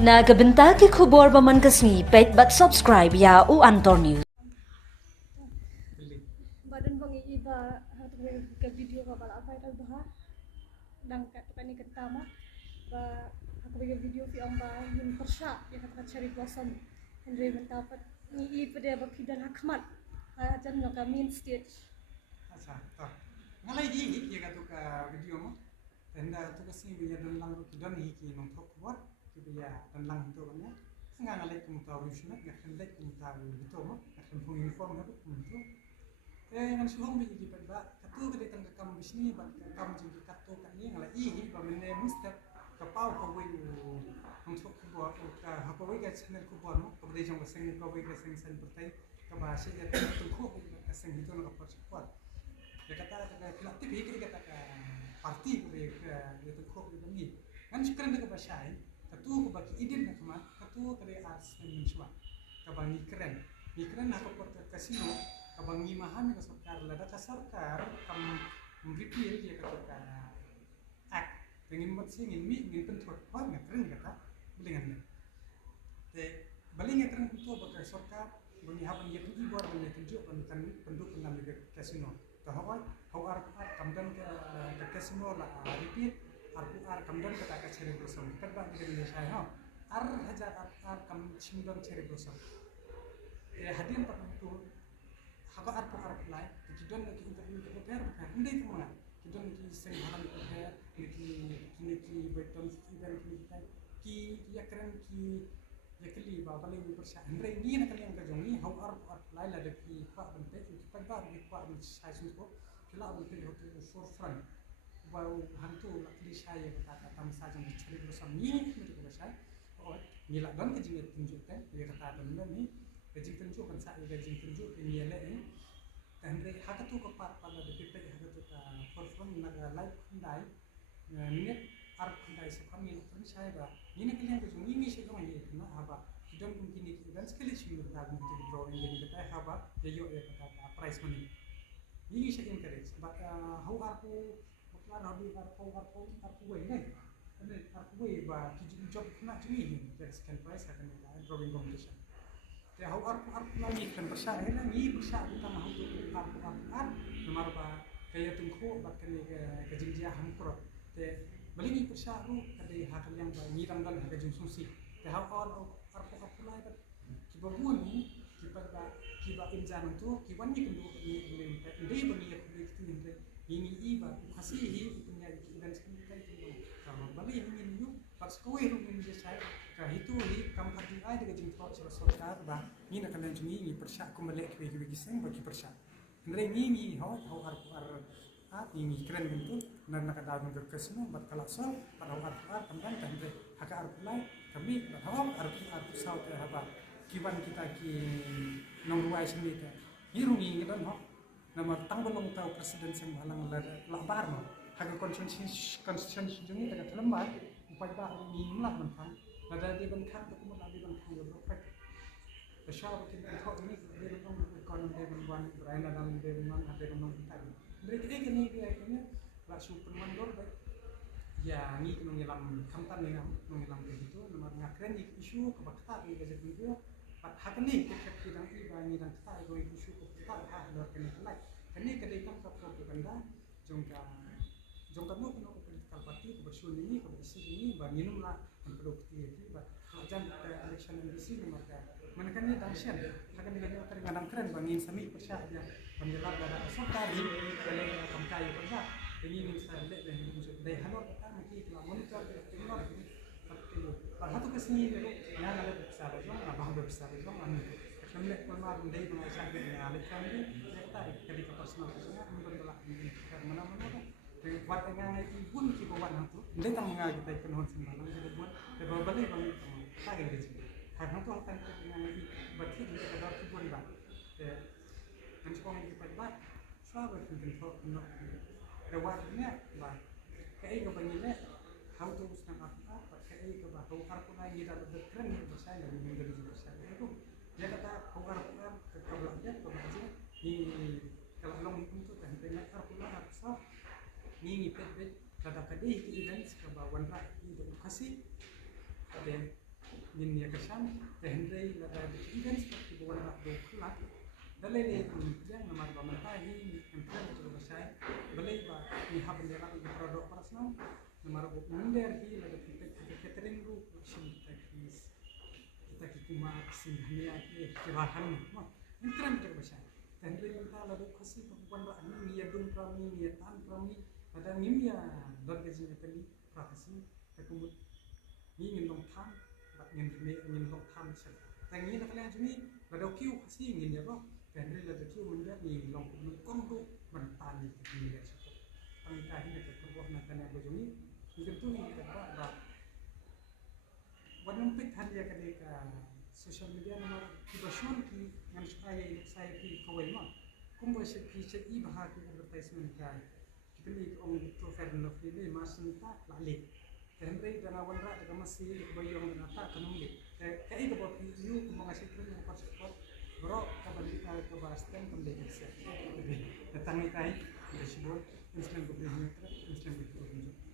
Nagabenta ke khubor baman kasni pet bat subscribe ya u Antor News. Badan bang iba hatu ke video ka bala apa itu bah dang kat tukani ketama ba aku bagi video fi amba yin persya ya kata cherry blossom Andre mendapat ni pada bakidan hakmat ajan no ka main stage Acha, tak. Ngalai gi ya katu ka video mo. Tenda tu kasi biya dan lang ki don hi ki nong thok wat ki biya dan lang to nya. Nga ngalai kum ta wi shuna nga khan lek kum ta wi to mo. Nga khan phung uniform ha kum to. Ngan suhong bi gi ba katu ka detang ka kam bisni ba kam jing ki katu ka ni ngalai hi ba menne mustap ka pau ka wi nong thok ku ba ka ha ko wi ga channel ku ba mo. Ka de jong ka seng ka wi ga seng san pertai ka ba shi ga tu ko ka seng hito na ka par support. Ya kata kena tipi kita kata parti itu kok itu ni kan sekarang kita bahasa katu ko baki idin na kama katu kare arts and mensua kabangi keren aku pot kasino kabangi mahami ka sarkar lada ka sarkar kam repeal dia kata ka act pengen mat singin mi ngin pentot wat keren kata belingan te balingan keren itu baka sarkar bangi haban dia tuju buat bangi tunjuk kan penduk dengan kasino tahawai hawar kamdan ke kasino la repeat ar kamdan ke tak cherry blossom kadang di Indonesia ha ar hajar ar kam chimdan cherry blossom hadian pak itu haka ar lai kidon ki interview ke per ndai tu mana kidon ki seng halan ke per ki beton event ki ya keren ki ya kali ba balik bersah ndai ni nak yang kajongi hawar lai la de ki pak bente ki pada ki pak sai suko kila bente hotel forefront baru hantu lakli saya kata tam saja mencari bersama ini itu bersama oh nilai dan kejing tunjukkan dia kata ada ni kejing tunjuk kan saya kejing tunjuk ini ini dan mereka hak tu kepat pada detik hak tu ke forefront naga live kandai minit ark kandai sekarang ini pun saya bah ini kalian kejung ini saya kau ini kena apa dan mungkin ini dan sekali sih kita mungkin drawing jadi kita apa ya kata price money ini saya encourage but how aku Nabi aku way nih, aku way bah job kena cumi dari second prize akan ada drawing competition. Ya aku lagi kan besar ya, ni besar kita mahu tu aku nomor bah kayak tungku bat kan ke jinjia hamkur. Te beli ni besar tu kadai hak yang bah ni ramdan hak jungsusi. Te aku lagi bat kiba buan ni kiba injan tu kiban ni kendu ni bagi aku itu ini iba kasih punya dan sekitar itu kalau balik ingin yuk pas kau ingin dia saya kah itu kamu hati ada kejeng thought sesuatu bah ini nak kalian cumi ini persyak aku melek bagi seng bagi persyak mereka ini how ini keren gitu dan nak ada untuk kesini buat kalau soal pada kembali kan hak arpulai kami bahwa arpu saut apa kiban kita ki nongruai sendiri ini rungi gitu no nama tanggung tahu presiden yang halang labar no haga konstitusi jungi daga lembar upaya bah ni lah mentang nada di bentang tu kemudian di bentang yo profek besar betul betul ini dia nong kon dia membuat berada dalam dia memang ada nong kita mereka ini dia lah super mandor baik ya ni nong ngilam kamtan ni nong ngilam begitu nama ngakren isu kebakta di gajet video hakan ni kekidang iba ni dan kita ego isu kita ada kena kelak kini kedaikan propaganda jongka no political party bersul ini isi ini minum lah produktiviti jan election NBC maka menekan ni tension hakan dengan otak ngadam keren bangin sami persya dia menjelat ada sarkar di oleh kamkai kerja ini saya lihat dan dari halor kita mungkin kalau monitor tengok hatu kesini dulu yang ada besar itu abang besar itu anu kami pernah mendai mengajar dengan alih kami kita ketika personal membentuk mana-mana dari buat dengan itu pun kita buat hantu mendai tak mengajar kita ikut sembalang jadi buat dari balik balik tak ada sih karena itu akan dengan itu berarti kita ada tujuan bah dan sekarang kita buat sahabat untuk lewatnya bah kayak kebanyakan how to stand up kayak ke bahwa aku lagi dalam keren bersaya menjadi bersaya itu dia kata orang ke belakang ke belakang ni kalau long untuk dan dengan aku lah so ni pet kada kadih events ke bawan rak itu kasih dan min ya kesan tehendrei la da event seperti bukan nak do kelak dalai le yang nomor bamatahi employer to basai balai ba ni haben ya di produk personal nomor bu minder hi la da catering ru sim kita kuma sinhania ke kebahan ma intram to basai tehendrei mental la do khasi bukan ra ni ya dun prami ni tan prami ada ngim ya dorgezi metali prakasi takumut ni ngin long tham ngin long tham sel tangi na kala jumi la do kiu khasi ngin ya ro tehendrei la do kiu munda ni long kong ru bantan ni ni ya sito tangi ka hi na ko na kana do jumi ngin tu ni ka ba wanam pik han ya kane ka social media na kibashon ki ngan saya ki kawai ma kumbo se ki se I bahar ki advertisement ka kitli ong to fern of ni masin ta lali tehendrei dana wanra daga masih bayong na ta kanung li kai ga bot yu ko mga sikrin mo support bro ka bali ka bastem kam de se tangi kai de sibol instant ko instant ko